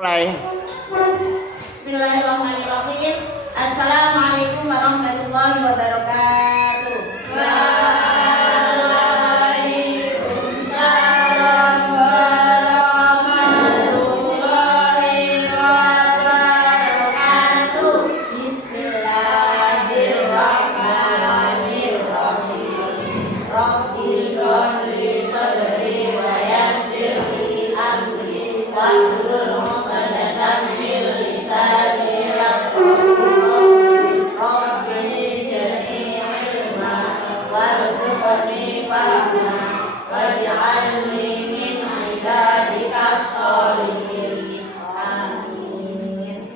Mulai. Bismillahirrahmanirrahim. Assalamualaikum warahmatullahi wabarakatuh. Waalaikumsalam warahmatullahi wabarakatuh. Bismillahirrahmanirrahim. Rabbi shrah li sadri wa yassir li amri wahlul 'uqdatam min lisani yafqahu qawli. Rabbi zidni ilma warzuqni fahma waj'alni min ibadikas sholihin. Amin.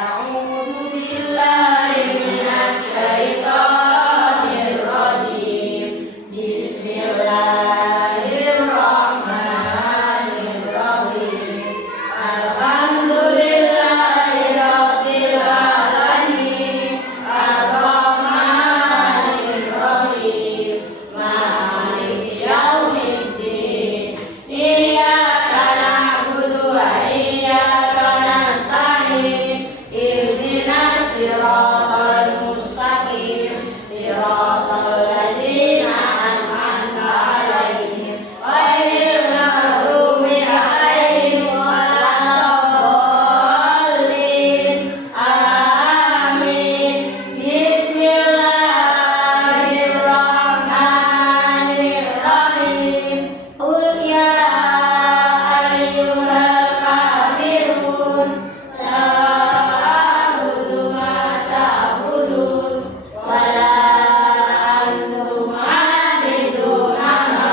A'udzu billahi minasy syaithanir rajim. Bismillahirrahmanirrahim. Alhamdulillahirabbil alamin. Arrahmanirrahim. Maliki yaumiddin. Iyyaka na'budu wa iyyaka nasta'in. Ihdinas siratal mustaqim. Siratal ladzina an'amta 'alaihim ghairil maghdubi 'alaihim waladdallin. Amin. Bismillahirrahmanirrahim. Qul ya ayyuhal kafirun la a'budu ma ta'budun wa la antum 'abiduna ma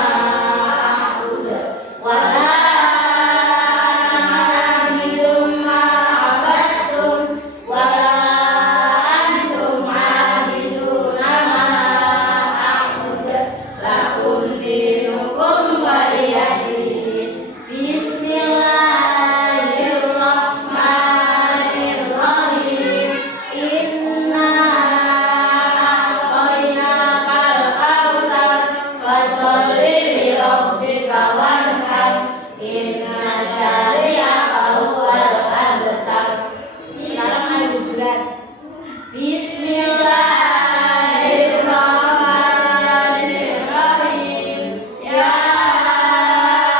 a'budu wa la ana 'abidun ma 'abadtum wa la antum 'abiduna ma a'budu lakum dinukum waliyadin. Bismillahirrahmanirrahim. Inna a'tainakal kautsar fasholli li rabbika wanhar. Inna syani'aka huwal abtar. Sekarang ayo hujurat. Bismillahirrahmanirrahim. Ya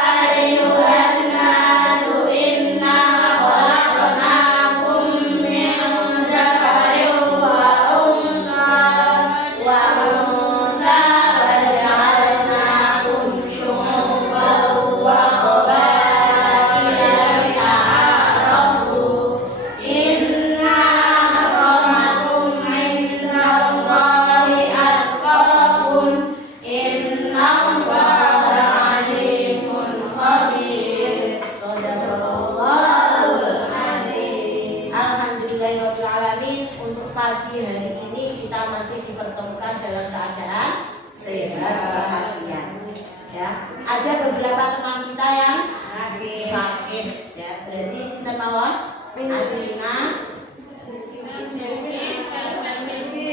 ayyuhan nasu inna khalaqnakum min dzakarin wa unsa wa ja'alnakum syu'uban wa qabaila lita'arafu. Inna akramakum 'indallahi atqakum. Innallaha 'alimun khabir. Shadaqallahul 'azim. Alhamdulillahirabbil alamin. Untuk pagi hari ini kita masih dipertemukan dalam keadaan sehat walafiat. Ya, ada beberapa teman kita yang sakit. Ya, berarti sinten mawon? Asrina,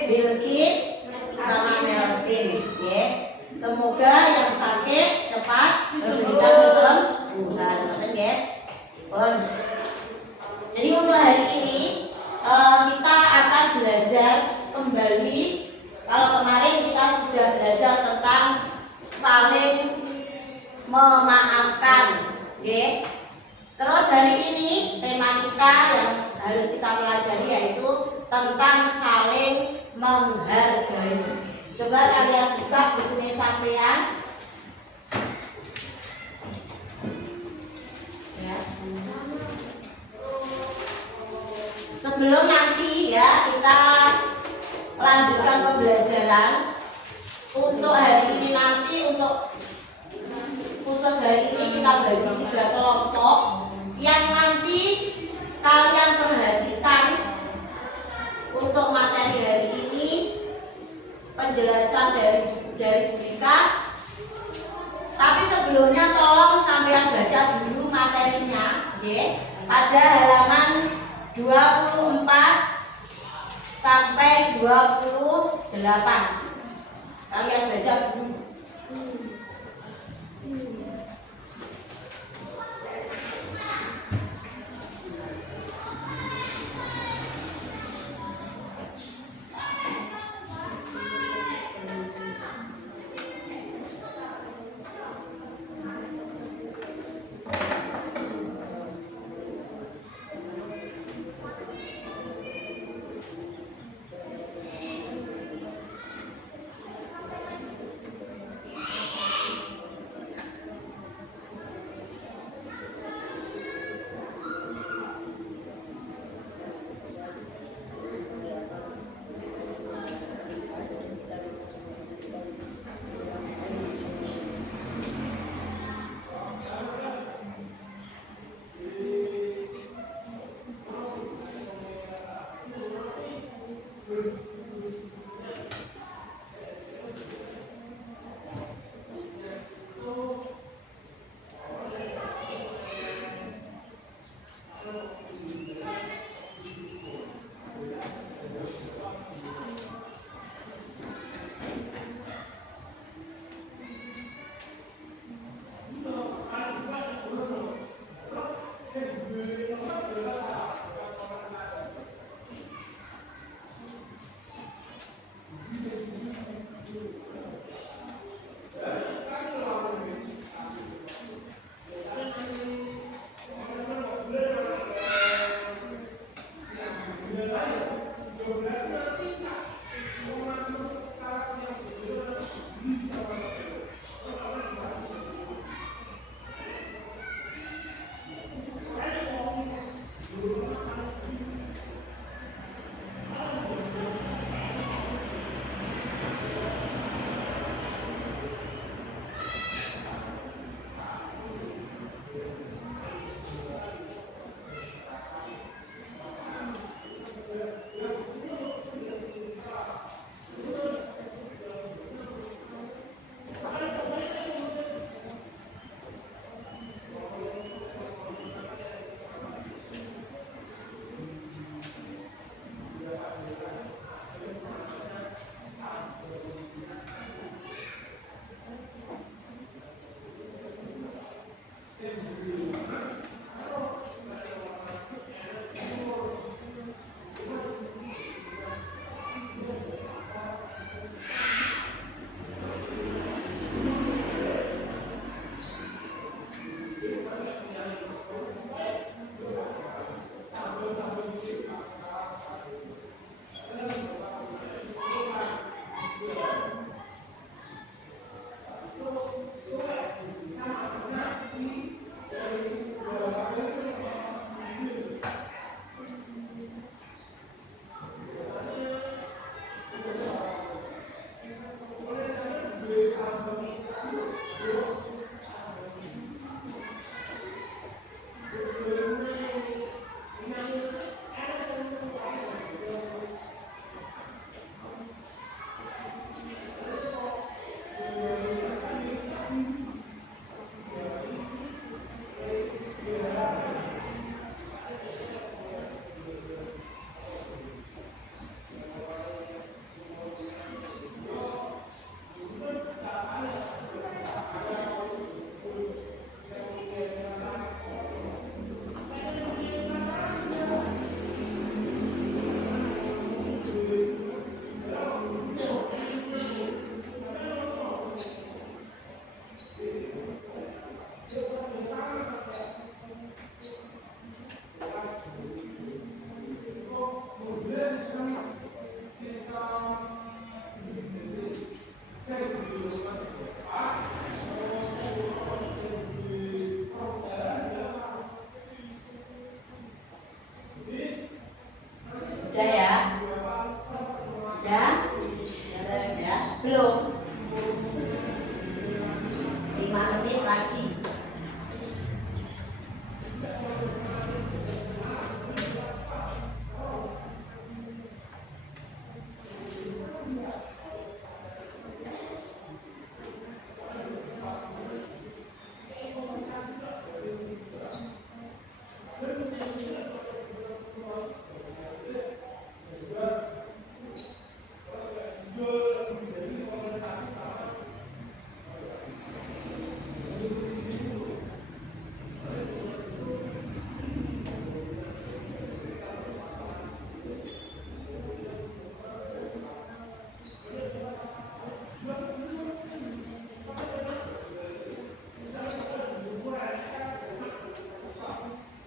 Bilqis sama Melvin, ya. Semoga yang sakit cepat diberikan kesembuhan, betul ya. Jadi untuk hari ini kita akan belajar kembali. Kalau kemarin kita sudah belajar tentang saling memaafkan, ya. Terus hari ini tema kita yang harus kita pelajari yaitu tentang saling menghargai. Coba kalian buka bukunya sampean. Ya. Sebelum nanti ya kita lanjutkan pembelajaran. Untuk hari ini nanti untuk khusus hari ini kita bagi 3 kelompok yang nanti kalian perhatikan untuk materi hari ini, penjelasan dari mereka. Tapi sebelumnya tolong sampean baca dulu materinya, ya. Pada halaman 24 sampai 28. Kalian baca dulu.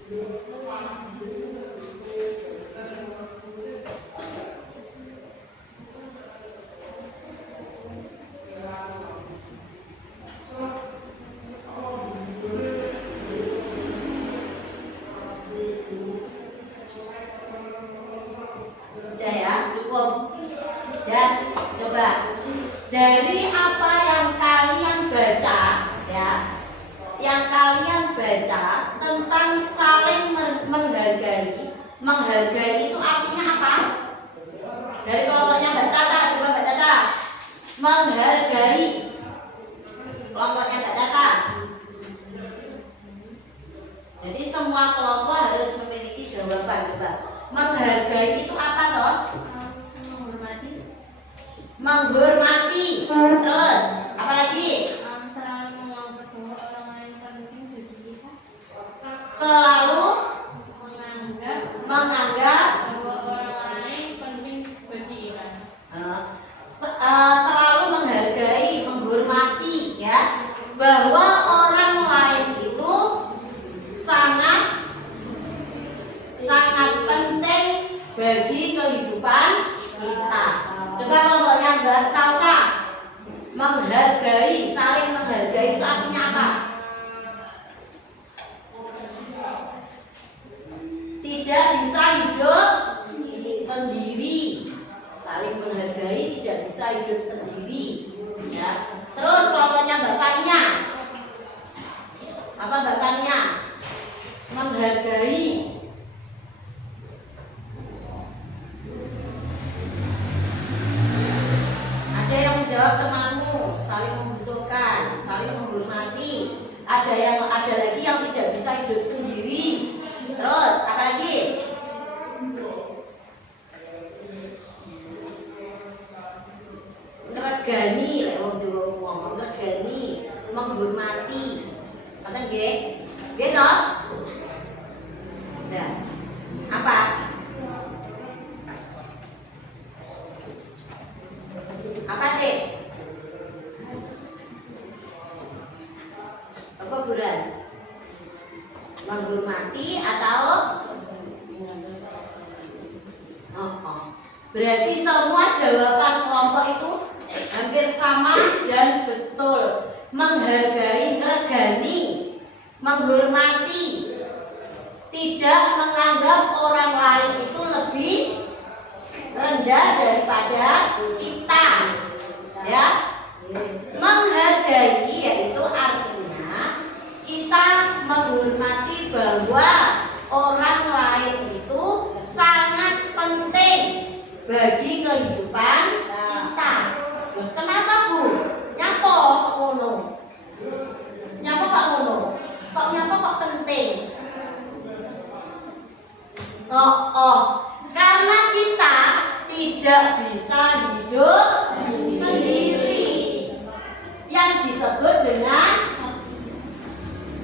Sudah ya, cukup. Ya, coba dari apa yang kalian baca, ya, yang kalian baca tentang saling menghargai. Menghargai itu artinya apa? Dari kelompoknya Mbak Tata, coba Mbak Tata. Menghargai. Kelompoknya Mbak Tata. Jadi semua kelompok harus memiliki jawaban, coba. Menghargai itu apa toh? Menghormati. Menghormati. Terus apa lagi? Selalu menganggap bahwa orang lain penting bagi kita. Selalu Menganggap menganggap bahwa orang lain penting bagi kita. selalu menghargai, menghormati, ya, bahwa orang lain itu sangat penting bagi kehidupan kita. Coba kelompoknya Mbak Salsa. Menghargai, saling menghargai itu artinya apa? Tidak bisa hidup sendiri. Saling menghargai, tidak bisa hidup sendiri, ya. Terus kelompoknya Mbak Fania. Apa Mbak Fania? Menghargai. Ada yang menjawab temanmu, saling membutuhkan, saling menghormati. Ada lagi yang tidak bisa hidup sendiri. Terus apa lagi? Ngregani, lek wong Jawa ngomong ngregani, menghormati. Ngoten nggih? Nggih to? Nah, apa? Apa teh? Apa bulan? Menghormati atau berarti semua jawaban kelompok itu hampir sama dan betul. Menghargai, ngregani, menghormati, tidak menganggap orang lain itu lebih rendah daripada kita, ya. Menghargai yaitu artinya kita menghormati bahwa orang lain itu sangat penting bagi kehidupan kita. Loh, kenapa Bu? Nyapa kok ngono? Nyapa kok ngono? Kok nyapa kok penting? Karena kita tidak bisa hidup sendiri. Yang disebut dengan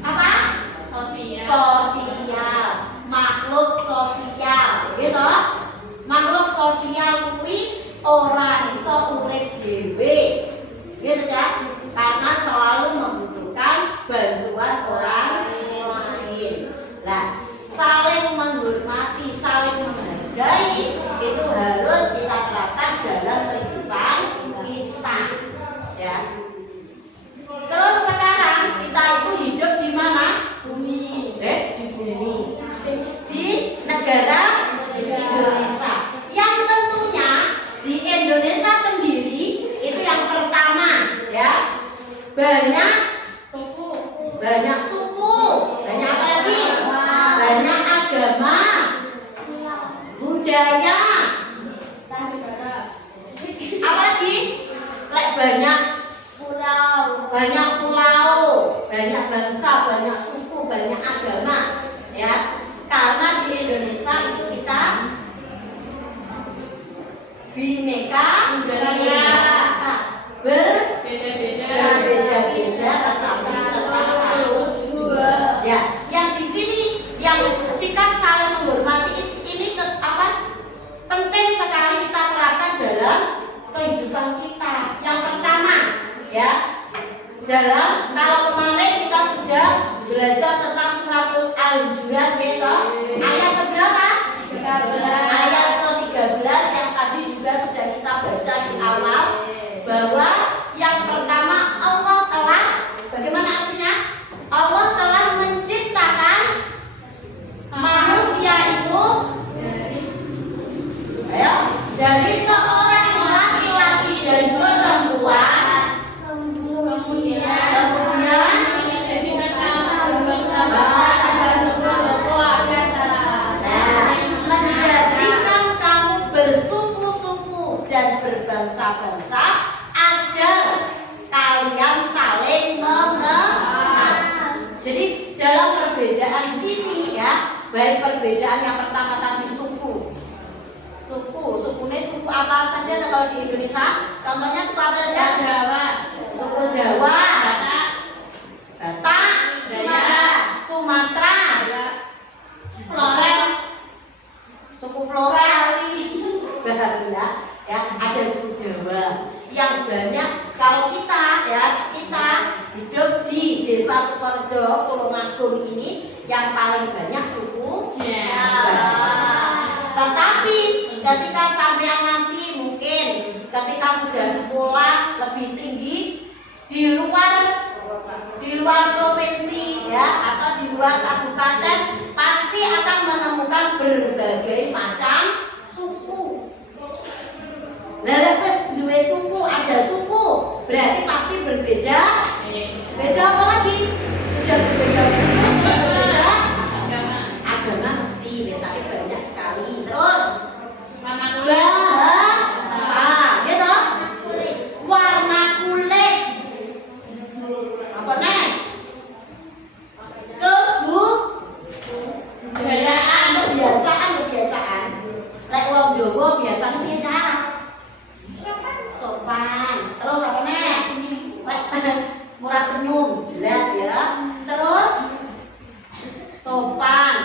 apa? Sosial. Makhluk sosial, gitu. Makhluk sosial kuwi ora iso urip dhewe. Gitu ya. Karena selalu membutuhkan bantuan orang lain. Nah, saling menghormati, saling menghargai itu harus kita terapkan dalam kehidupan kita, ya. Terus sekarang kita itu hidup di mana? Bumi. Di bumi, di negara Indonesia. Yang tentunya di Indonesia sendiri itu yang pertama, ya, banyak suku, banyak apa lagi? Banyak agama, budaya, apa lagi? Banyak pulau, banyak bangsa, banyak suku, banyak agama, ya. Karena di Indonesia itu kita bineka berbeda-beda tetapi tetap satu. Ya, yang di sini yang sikap saling menghormati ini penting sekali kita terapkan dalam kehidupan kita. Yang pertama, ya, Kalau kemarin kita sudah belajar tentang suratul Al-Hujurat, gitu. Ayat keberapa? 13. Ayat ke-13 yang tadi juga sudah kita baca di awal, bahwa yang pertama Allah telah, bagaimana artinya? Allah telah menciptakan manusia itu dari seorang laki-laki dan perempuan, kemudian menjadikan kamu bersuku-suku dan berbangsa-bangsa agar kalian saling mengenal. Jadi dalam perbedaan di sini ya, baik perbedaan yang pertama tadi suku apa saja kalau di Indonesia? Contohnya suku apa saja? Suku Jawa, Batak, Sumatera, suku Flores, ya, ada suku Jawa yang banyak. Kalau kita hidup di Desa Sukorejo, Tulungagung ini yang paling banyak suku Jawa. Tetapi ketika sampai nanti mungkin ketika sudah sekolah lebih tinggi di luar provinsi ya, atau di luar kabupaten, pasti akan menemukan berbagai macam suku. Nah, terus dua suku, ada suku berarti pasti berbeda. Beda apa lagi? Sudah berbeda suku, berbeda agama mesti, biasanya banyak sekali. Terus bahasa, gitu. Warna kulit, apa nih? Kebiasaan. Lek wong Jawa biasanya biasa sopan. Terus apa nih? Murah senyum, jelas ya. Terus sopan.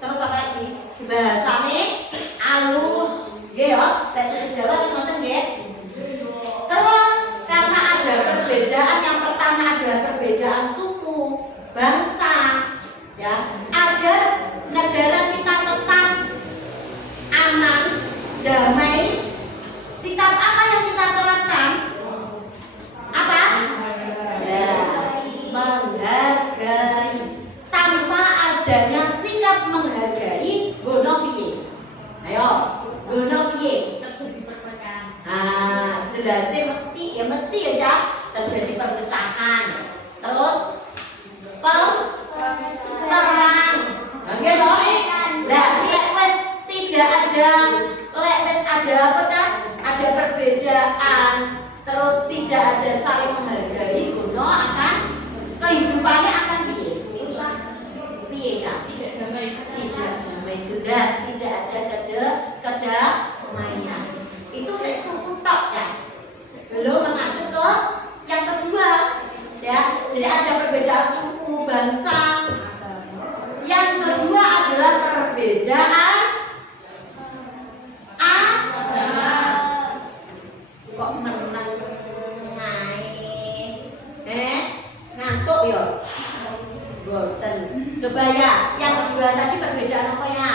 Terus apa lagi? Bahasane halus, nggih ya. Lek suku Jawa ngoten nggih. Terus karena ada perbedaan, yang pertama adalah perbedaan suku, bangsa, ya, agar negara kita tetap aman, damai. Sikap apa yang kita terapkan? Apa? Ya, menghargai. Tanpa adanya sikap menghargai, gono piye? Ayo, gono piye? Nah, jelasnya mesti ya terjadi perpecahan. Terus perang. Nggih to? Lah, lek wis ada apa cah? Ada perbedaan, terus tidak ada saling menghargai, gono akan kehidupannya akan piye cah? Tidak damai, jelas tidak ada kedamaian. Itu suku tok ya. Belum mengacu ke yang kedua ya. Jadi ada perbedaan suku, bangsa. Yang kedua adalah perbedaan kok menang ngantuk ya? Boten. Coba ya, yang kedua tadi perbedaan apa ya?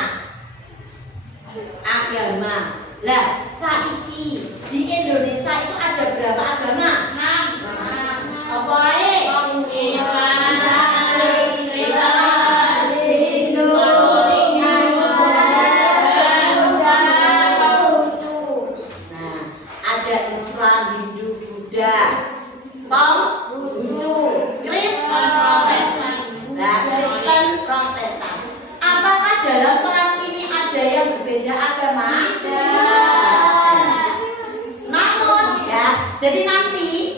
Agama. Lah, saiki di Indonesia itu ada berapa agama? 6. Apa ae? Protestan. Apakah dalam kelas ini ada yang berbeda agama? Namun ya, jadi nanti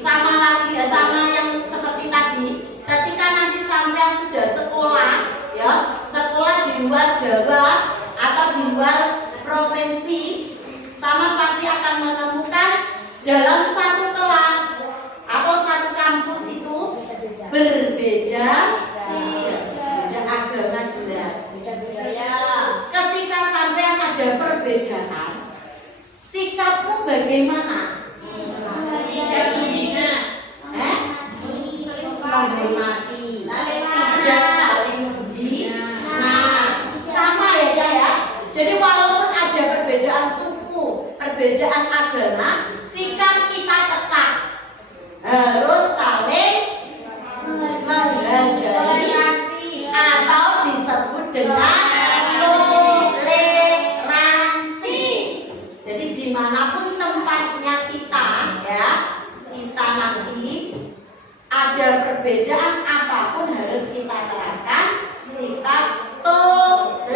sama yang seperti tadi, ketika nanti sampai sudah sekolah di luar Jawa atau di luar provinsi, sama pasti akan menemukan dalam satu kelas atau satu kampus itu berbeda agama, jelas. Ketika sampean ada perbedaan, sikapmu bagaimana? perbedaan agama, sikap kita tetap harus saling menghargai atau disebut dengan toleransi. Jadi dimanapun tempatnya kita, ya, kita nanti ada perbedaan apapun harus kita terapkan sikap toleransi.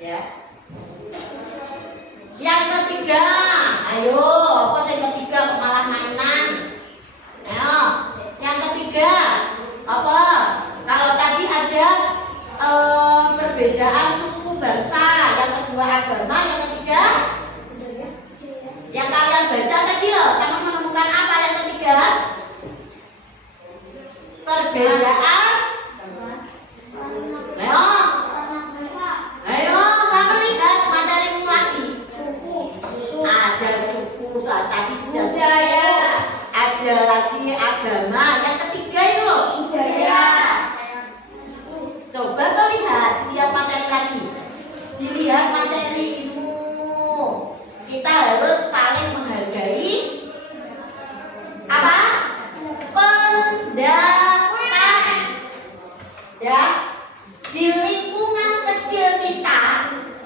Ya. Yang ketiga, ayo, apa yang ketiga kok malah mainan? Ayo, yang ketiga apa? Kalau tadi ada perbedaan suku bangsa, yang kedua agama, yang ketiga yang kalian baca tadi loh, sama menemukan apa yang ketiga? Perbedaan. Ayo, sama lihat materimu lagi. Ada suku, tadi sudah suku. Ada lagi agama, yang ketiga itu loh. Coba tuh lihat materi lagi. Dilihat materimu. Kita harus saling menghargai apa? Pendapat. Ya. Di lingkungan kecil kita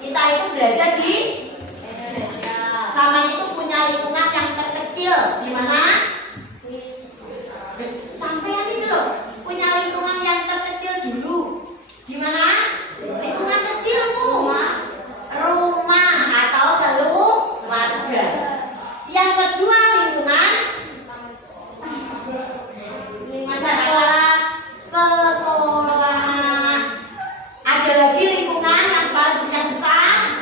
itu berada di Saman itu punya lingkungan yang terkecil. Di mana? Sampean itu loh, punya lingkungan yang terkecil dulu. Di mana? Lingkungan kecilmu. Rumah atau keluarga. Yang kedua lingkungan sekolah. Ada lagi lingkungan yang paling besar,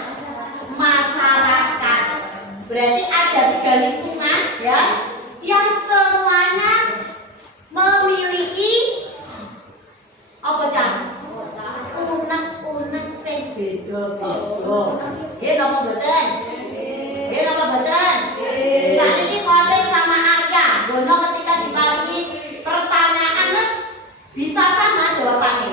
masyarakat. Berarti ada 3 lingkungan, ya, yang semuanya memiliki apa Cang? Unek-unek sing beda-beda. Nggih napa mboten? Nggih napa mboten? Sakniki Khotim sama Arya, Bono ketika diparingi pertanyaan bisa sama jawabannya.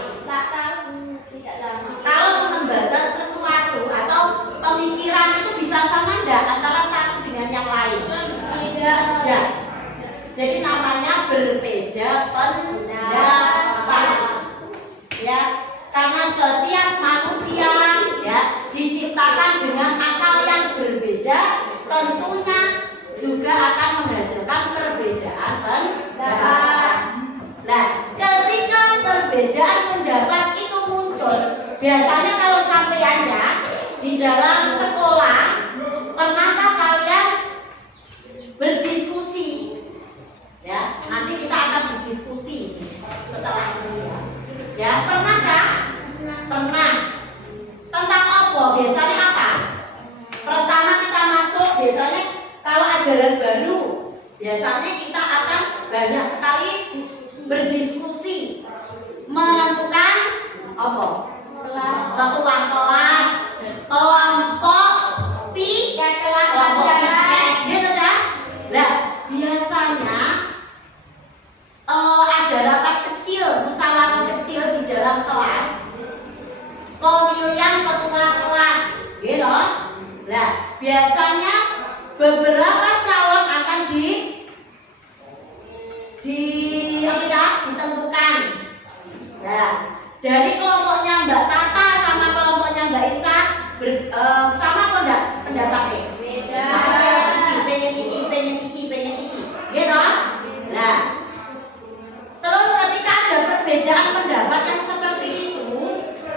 Kalau mengembangkan sesuatu atau pemikiran itu bisa sama enggak antara satu dengan yang lain? Tidak. Jadi namanya berbeda pendapat. Ya, karena setiap manusia, ya, diciptakan dengan akal yang berbeda, tentunya juga akan menghasilkan perbedaan pendapat. Nah, ketika perbedaan pendapat itu muncul, biasanya kalau sampaiannya di dalam sekolah, pernahkah kalian berdiskusi? Ya, nanti kita akan berdiskusi setelah ini, ya. Ya, pernahkah? Pernah. Tentang apa? Biasanya apa? Pertama kita masuk, biasanya kalau ajaran baru, biasanya kita akan banyak sekali berdiskusi, menentukan apa? Satuan kelas, kelompok kelompok piket, gitu kan? Nah, biasanya ada rapat kecil, musyawarah kecil di dalam kelas, pemilihan ketua kelas, gitu. Nah, biasanya beberapa calon akan ditentukan. Nah, dari kelompoknya Mbak Tata sama kelompoknya Mbak Isa sama apa enggak pendapatnya? Beda. Pengen iki. Gitu. Nah, terus ketika ada perbedaan pendapat yang seperti itu,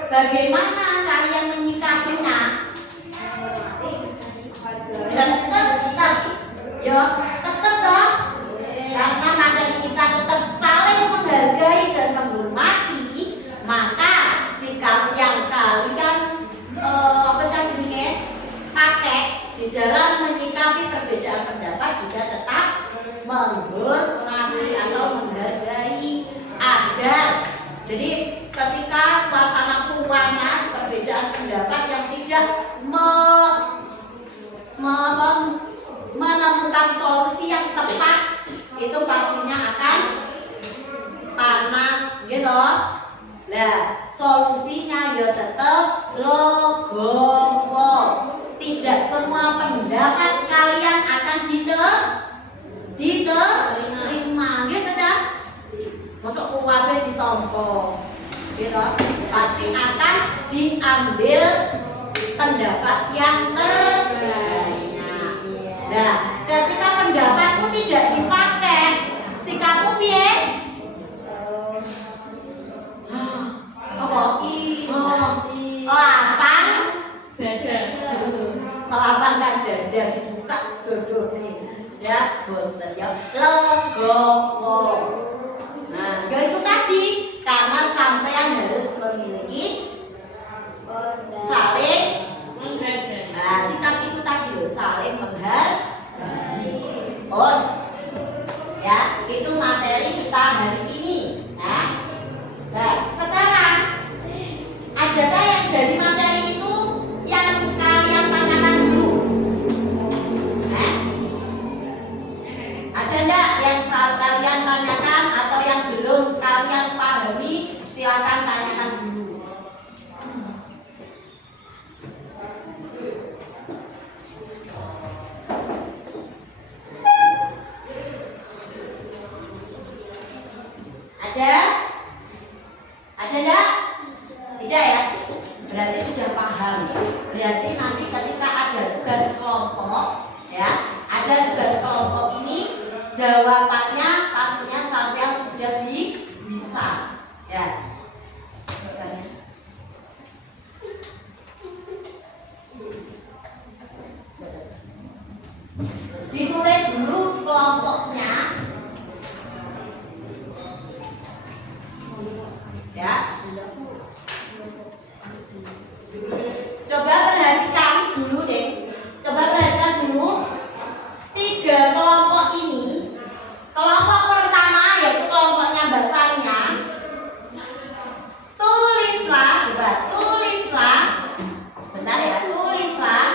bagaimana kalian menyikapinya? Dan tetap toh, karena materi kita tetap saling menghargai dan menghormati, maka sikap yang kalian pakai di dalam menyikapi perbedaan pendapat juga tetap menghormati atau menghargai, agar jadi ketika suasana panas perbedaan pendapat yang tidak menemukan solusi yang tepat, itu pastinya akan panas, gitu. Nah, solusinya ya tetap logowo. tidak semua pendapat kalian akan diterima gitu kan? Masuk kuwabe ditompo gitu, pasti akan diambil pendapat yang terbanyak. Nah, ketika pendapatmu tidak dipakai, sikapmu piye? Apa? Lapang Dada. melapangkan dada, dibuka dodone ya boten ya legowo. Nah, ya itu tadi, karena sampean harus memiliki saling Menghargai. nah, sikap itu tadi loh, saling menghargai. Oh, ya, itu materi kita hari ini. Nah, sekarang adakah yang dari materi itu yang kalian tanyakan dulu? Ada enggak yang kalian tanyakan atau yang belum kalian pahami? Silakan tanyakan dulu. Ada? Ada enggak? Tidak ya? Berarti sudah paham. Berarti nanti ketika ada tugas kelompok, ya, ada tugas kelompok ini jawabannya pastinya sampean sudah bisa, ya. Ditulis dulu kelompoknya, ya. Coba perhatikan dulu deh. Coba perhatikan dulu 3 kelompok ini. Kelompok pertama yaitu kelompoknya Mbak Fania. Tulislah, coba tulislah. Bentar ya, tulislah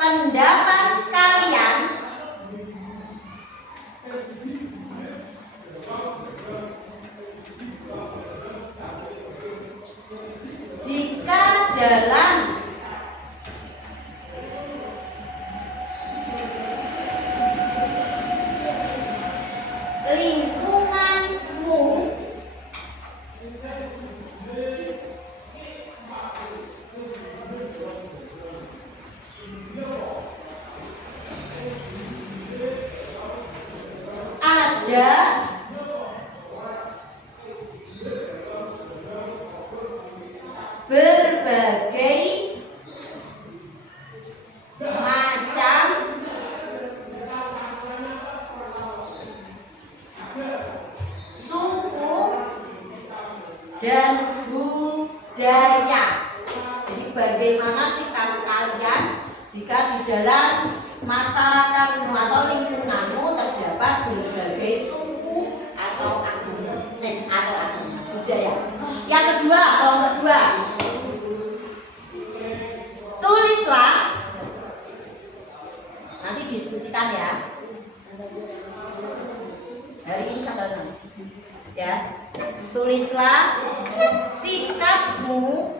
pendapat kalian jika dalam lingkunganmu ada berbagai macam suku dan budaya. Jadi bagaimana sikap kalian jika di dalam masyarakatmu atau lingkunganmu terdapat berbagai suku atau agama budaya. Yang kedua, kelompok 2. Tulislah, nanti diskusikan ya. Hari ini tanggal 6. Ya. Tulislah sikapmu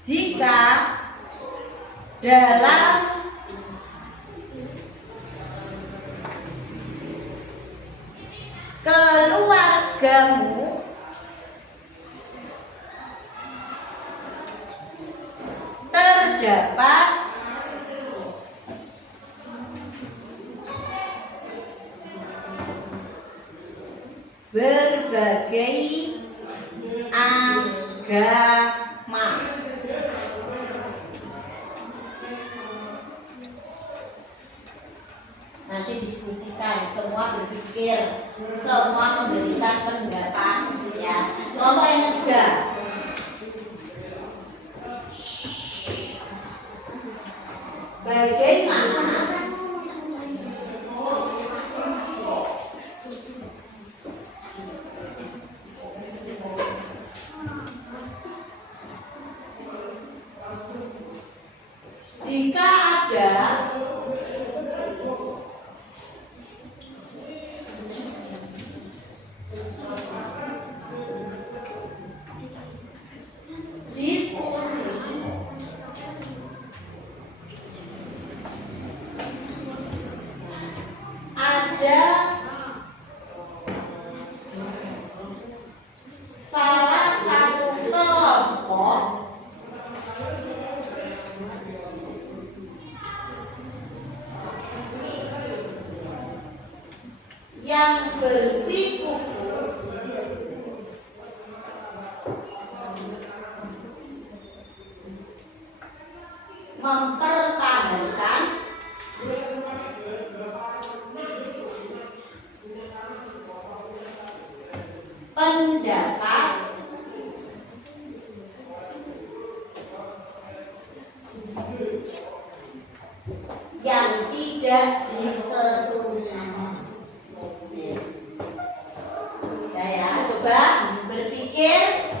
jika dalam keluargamu terdapat berbagai agama. Nanti diskusikan, semua berpikir, semua memberikan pendapat, ya. Kelompok yang ketiga, bagaimana jika ada yang bersikukuh mempertahankan pendapat yang tidak disetujui. Yes. Ya, coba berpikir,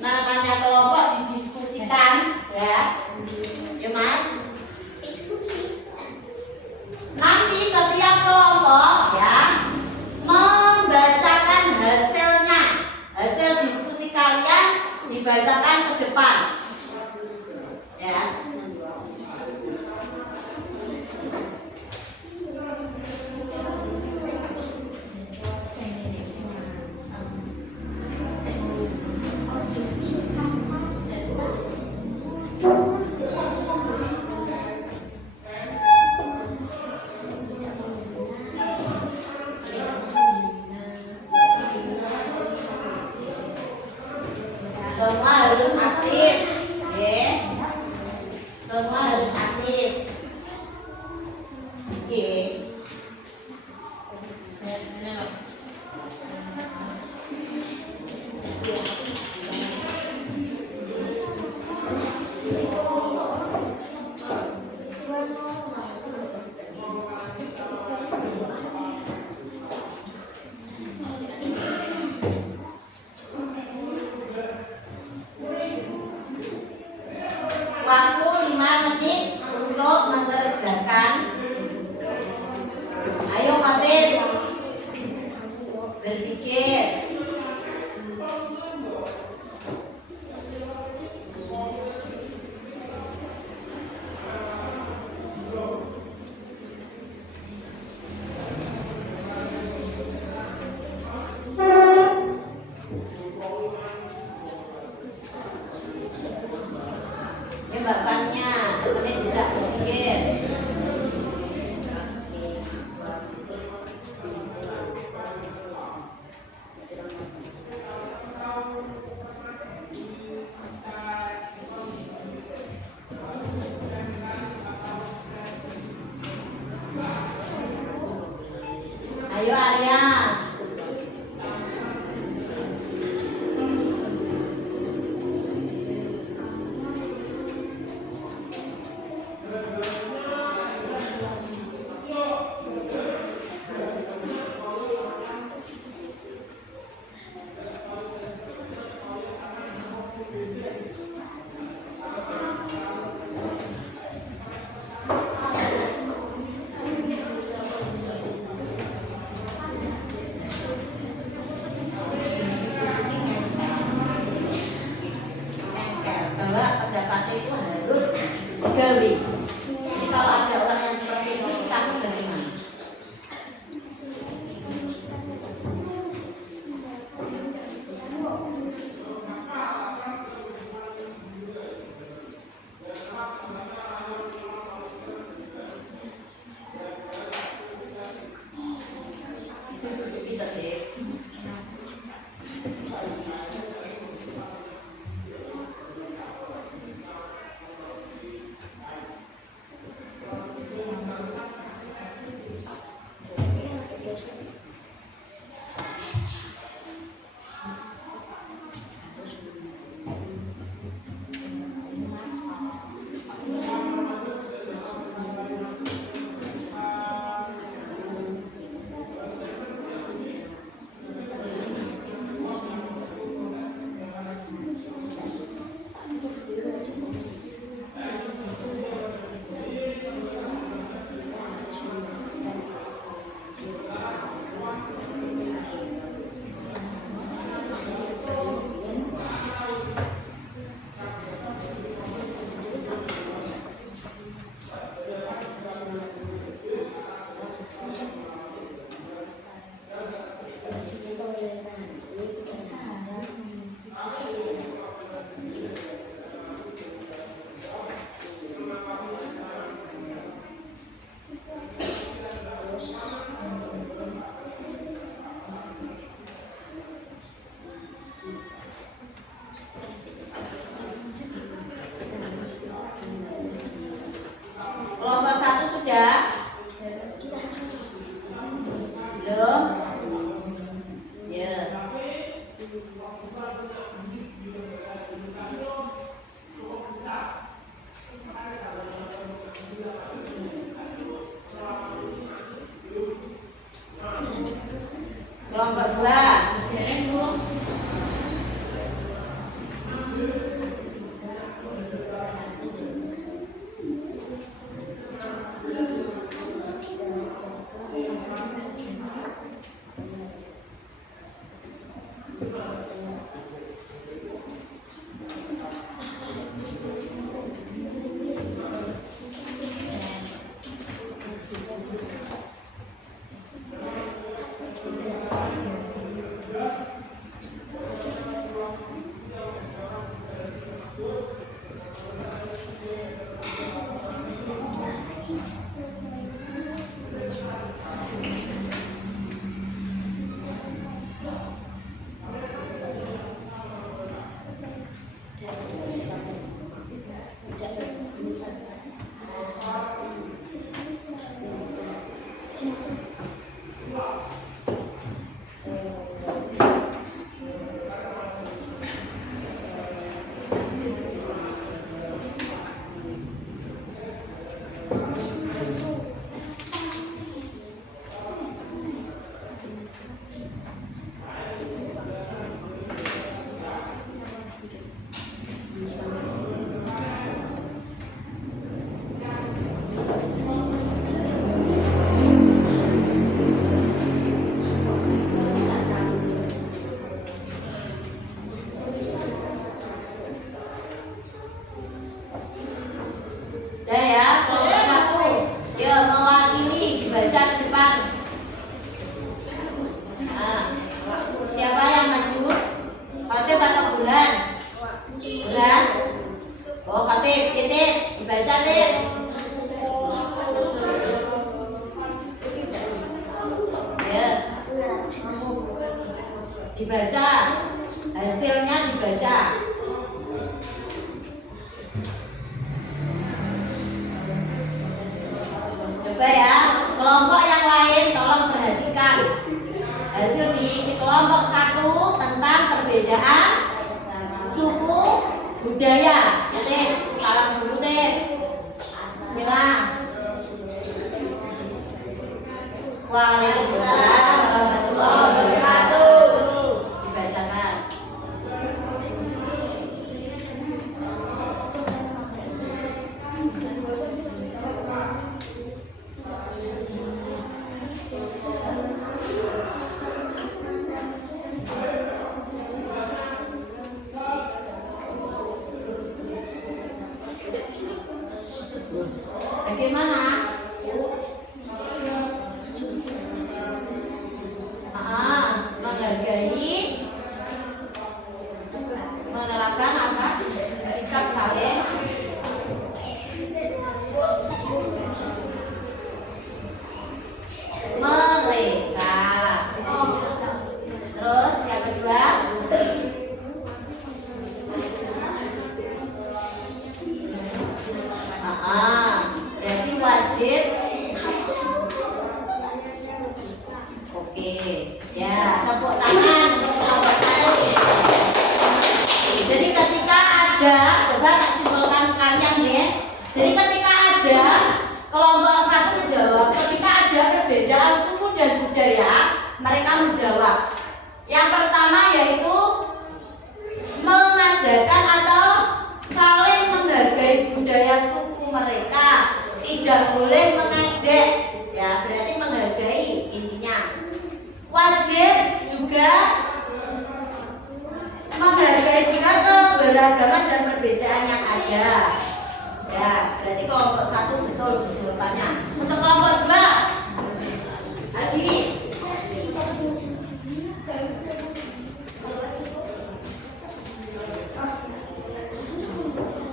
namanya kelompok didiskusikan, ya, Mas. Diskusi. Nanti setiap kelompok ya membacakan hasilnya, hasil diskusi kalian dibacakan ke depan, ya. Semua harus aktif, ya. Semua harus aktif, ya. Waktu 5 menit untuk mengerjakan. Ayo Fatin, berpikir. Ini bapaknya, ini dijak berpikir. Ayo Arya. Bahwa pendapatnya itu harus gawe. Jadi kalau ada orang yang seperti itu, kamu bagaimana? Kita deh. Udah ya, kelompok 1. Yuk, mewakili dibaca ke depan. Nah, siapa yang maju? Khatib atau Bulan? Bulan? Oh, Khatib, Titip, dibaca Tip. Ya. Dibaca. Hasilnya dibaca. Coba ya, kelompok yang lain tolong perhatikan. Hasil divisi kelompok 1 tentang perbedaan suku budaya. Tip, salam dulu Tip. Bismillah. Waalaikumsalam warahmatullahi wabarakatuh. Dibacakan. Bagaimana? Menghargai, menerapkan apa? Sikap saling mereka. Terus yang kedua, berarti wajib. Oke, ya tepuk tangan untuk kelompok 1. Jadi ketika ada, coba tak simpulkan sekalian ya. Jadi ketika ada kelompok 1 menjawab, ketika ada perbedaan suku dan budaya, mereka menjawab. Yang pertama yaitu mengadakan atau saling menghargai budaya suku mereka, tidak boleh mengejek, ya berarti menghargai intinya. Wajib juga menghargai juga keberagaman dan perbedaan yang ada. Ya, berarti kelompok 1 betul jawabannya. Untuk kelompok 2, Adi.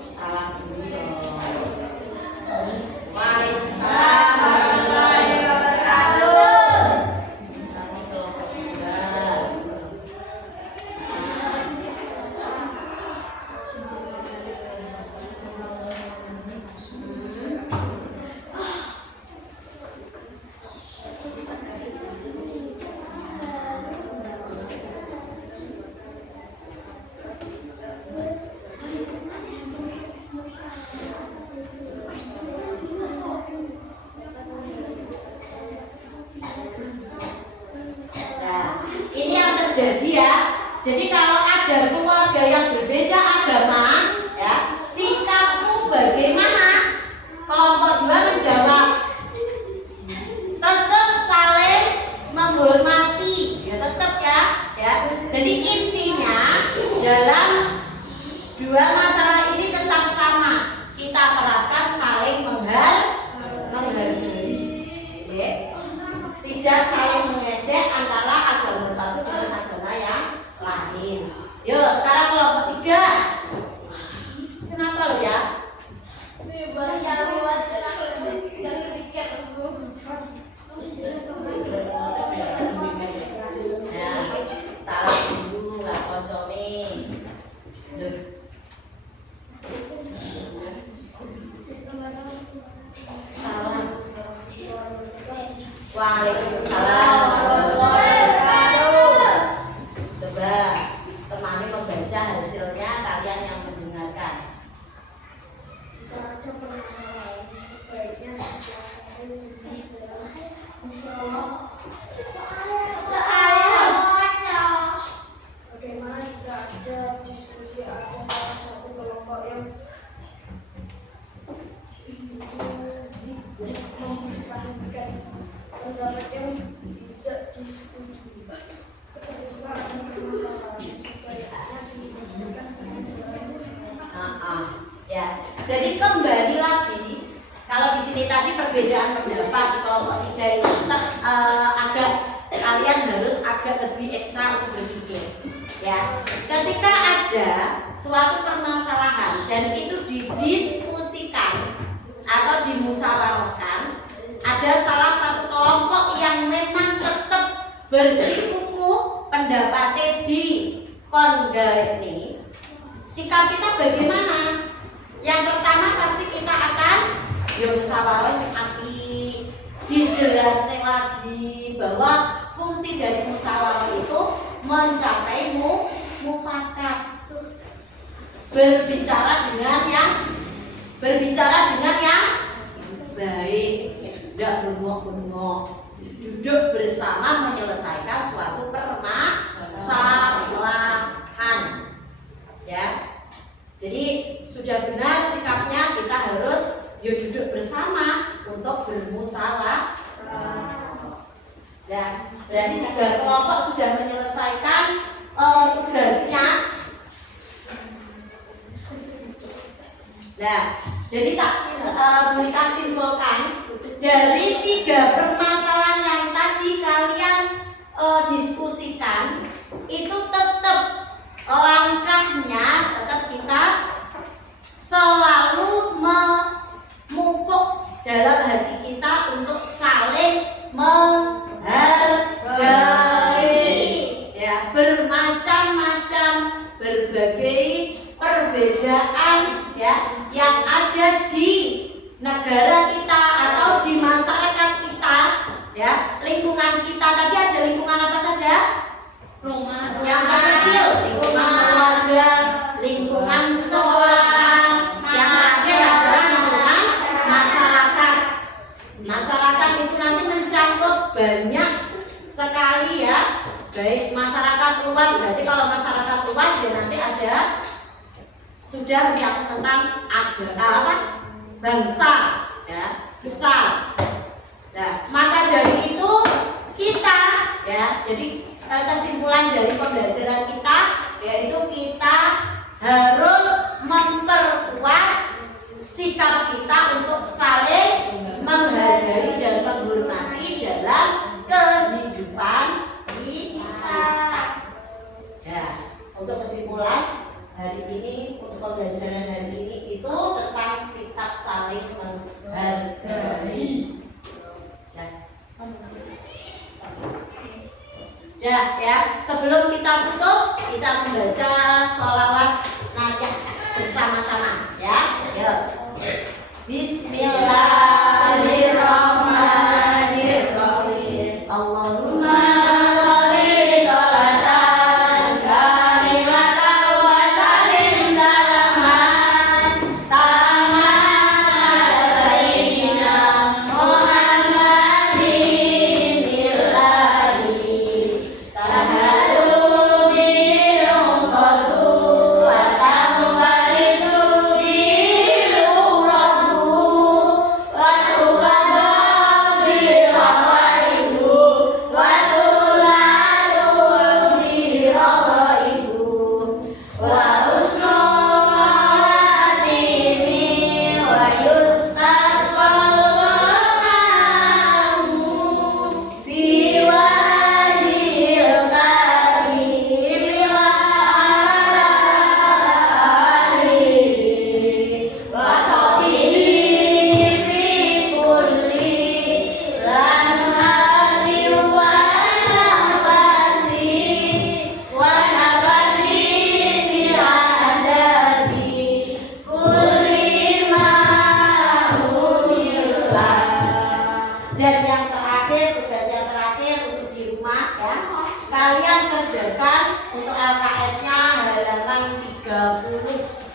Salam dulu dong. Waalaikumsalam warahmatullahi wabarakatuh. Kami kelompok 2. Ini yang terjadi ya. Jadi kalau ada keluarga yang berbeda agama, ya, sikapmu bagaimana? Kelompok 2 menjawab, tetap saling menghormati, ya tetap ya. Jadi intinya dalam dua masalah ini tetap sama. Kita terapkan saling menghargai, ya. Tidak saling mengejek antara agama satu dengan agama yang lain. Yuk, sekarang kelompok 3. Kenapa lo ya? Nah, salah dulu nggak koncone. Salah. Waalaikumsalam warahmatullahi wabarakatuh. Coba temani membaca hasilnya kalian yang mendengarkan. Jika ada permasalahan, sebaiknya diselesaikan bagaimana jika ada diskusi ada salah satu kelompok yang mempertahankan pendapat yang tidak disetujui. Jika ada permasalahan, sebaiknya diselesaikan dengan cara Ya, jadi kembali lagi perbedaan pendapat di kelompok 3 ini agak kalian harus agak lebih ekstra untuk berpikir. Ya, ketika ada suatu permasalahan dan itu didiskusikan atau dimusyawarahkan, ada salah satu kelompok yang memang tetap bersikukuh pendapatnya di kongga ini, sikap kita bagaimana? Yang pertama pasti kita akan musyawarah sing apik, dijelaskan lagi bahwa fungsi dari musyawarah itu mencapai mufakat, berbicara dengan yang baik, tidak bengok-bengok, duduk bersama menyelesaikan suatu permasalahan. Ya, jadi sudah benar sikapnya, kita harus duduk bersama untuk bermusyawarah. Ya, berarti 3 kelompok sudah menyelesaikan tugasnya. Nah, jadi tak boleh simpulkan dari 3 permasalahan yang tadi kalian diskusikan, itu tetap langkahnya tetap kita selalu memupuk dalam hati kita untuk saling menghargai, ya, bermacam-macam berbagai perbedaan, ya, yang ada di negara kita atau di masyarakat kita, ya, lingkungan kita. Tadi ada lingkungan apa saja? Yang terkecil lingkungan keluarga, lingkungan sekolah, yang terakhir adalah lingkungan masyarakat. Masyarakat itu nanti mencakup banyak sekali, ya, baik masyarakat luas. Berarti kalau masyarakat luas ya nanti ada sudah mencakup tentang agama, bangsa, ya, besar. Nah, maka dari itu kita, ya, jadi kesimpulan dari pembelajaran kita yaitu kita harus memperkuat sikap kita untuk saling menghargai dan menghormati dalam kehidupan kita. Ya, untuk kesimpulan hari ini, untuk pembelajaran hari ini itu tentang sikap saling menghargai. Ya, sebelum kita tutup, kita membaca sholawat najah bersama-sama, ya. Yuk. Bismillahirrahmanirrahim. Allahumma sholli sholatan kamilatan wa sallim salaman taman ala sayyidina Muhammadin billahi tahadu bihum qadu wa tamwaridu bihum rabbu wa tuqadda bihawaidu wa tuladul bihawaidu wa husnu khatimi wa yustasqal ghamam biwajhil karim wa ala alihi wa sahbihi fi kulli lamhati wa nafasi bi'adadi kulli ma umillah. Dan yang terakhir, tugas yang terakhir untuk di rumah, ya, kalian kerjakan untuk LKS-nya halaman 30.